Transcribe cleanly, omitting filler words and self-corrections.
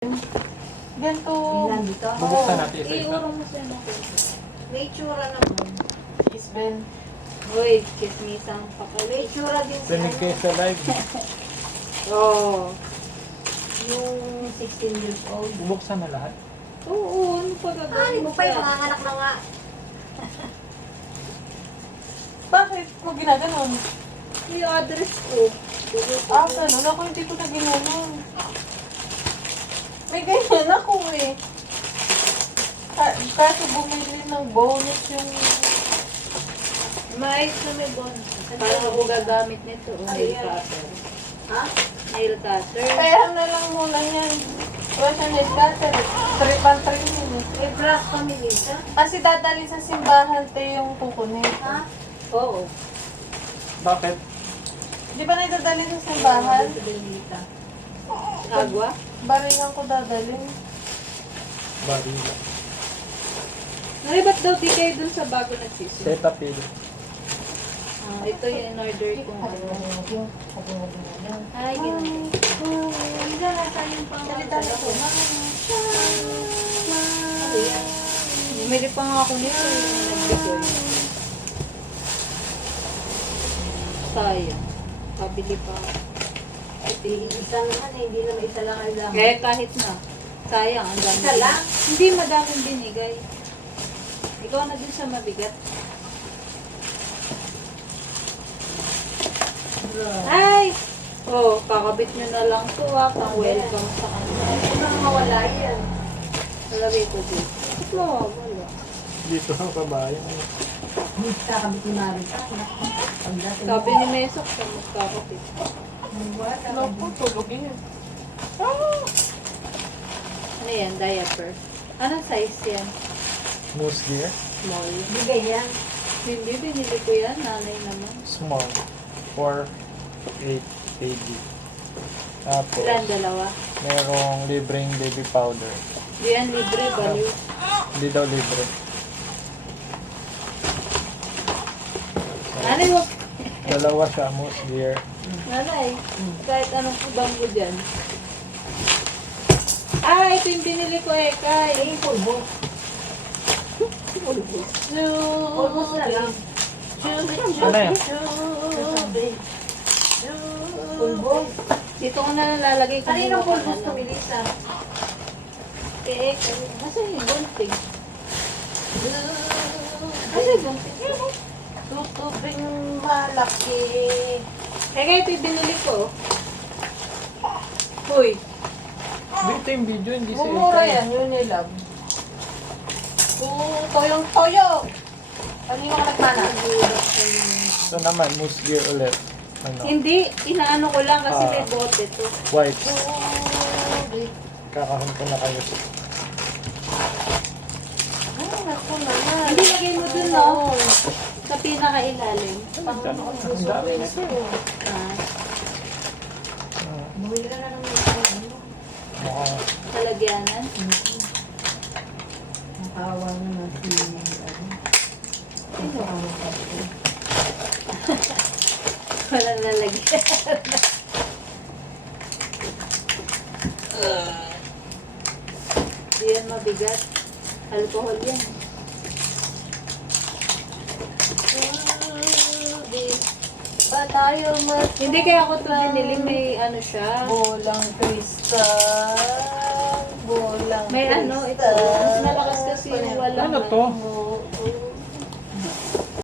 Ganito. Ilan dito? Bubuksan natin isa-isa. Iurong mo siya natin. May tsura naman. Isben. Uy, kismisang May pakalit. tsura din si Rinig kayo sa live. Oo. yung 16 years old. Bubuksan na lahat. Oo, ano pa Ay, gagawin mo pa yung manganganak na nga. Bakit mo ginaganon? Yung address ko. Ganun. Ako hindi ko na ginanon. May ganyan ako eh. Kaso bumili ng bonus yung... Mais na may bon. Parang ako gagamit nito. Nail cutter. Ha? Nail cutter. Kaya na lang muna yan. Wala siya net cutter. Tripan-trin yun eh. May brass kami dito. Kasi dadali sa simbahan te yung kukunin. Ha? Oo. Bakit? Di ba na dadali sa simbahan? Dito. Agwa. Baringan ko dadalhin. Barila. Nari, ba't daw di kayo dun sa bago nagsisi? Cetaphil. Ito yung in-order ko. Ay, ganun. Salita na po. Bumili pa nga ako nito. Nagbigay. Sayang. Pabili pa ako. Isa naman eh, hindi naman isa lang ang lang. Kaya kahit na. Sayang, ang dami. Isa lang? Hindi, madaming binigay. Ikaw na din sa mabigat. Ay! Oh, kakabit nyo na lang to pang welcome sa kanila. Ano mawala yan? Lagay ko dito. Bakit mawawala? Dito ang kabayan. Kakabit ni Marita. Pagdating mo. Sabi ni Mesok, sa magkakapit. Ano po, tulogin yun. Ano yan? Diaper. Anong size yan? Moose deer. Small. Bigay yan. Hindi, binili ko yan. Nanay naman. Small. 4, 8 kg. Tapos, Ilan? Dalawa? merong libreng baby powder. Di yan libre, baliw. Hindi daw libre. Nanay, wag. Dalawa siya, moose deer. Nanay, kahit anong kubang mo dyan. Ah, ito yung binili ko eh, Kay. Pulbo. Pulbos na lang. Ano yan? Pulbo. Dito ko na nalalagay kung Kaninong ano pulbos ano. to, Melissa? Eh, nasa yung bunting? Nasa yung bunting? Tutubing malaki. Kaya ito yung binili ko. Uy, Dito yung video, hindi sa Mumura yan, yun nilam. Toyong toyo. Kanino ka nagmana? Ito naman, moose deer ulit. Ano? hindi, inaano ko lang kasi may Ah. bote to. Wipes. Kakahon ko na kayo. Ay, naku naman. Hindi, lagay mo dun, no? Sa pinakailalim. Ang dami na ito. Ah, Bumili ka na ng Mukhang kalagyanan. nakawa naman si Sino? Walang lalagyan. Di yan mabigat. Alcohol yan. Ba tayo mas... Hindi kaya ako ito binili. May ano siya. Bolang kristal. Bolang May ano, ito. Mas malakas kasi yung walang Ano to? Bolang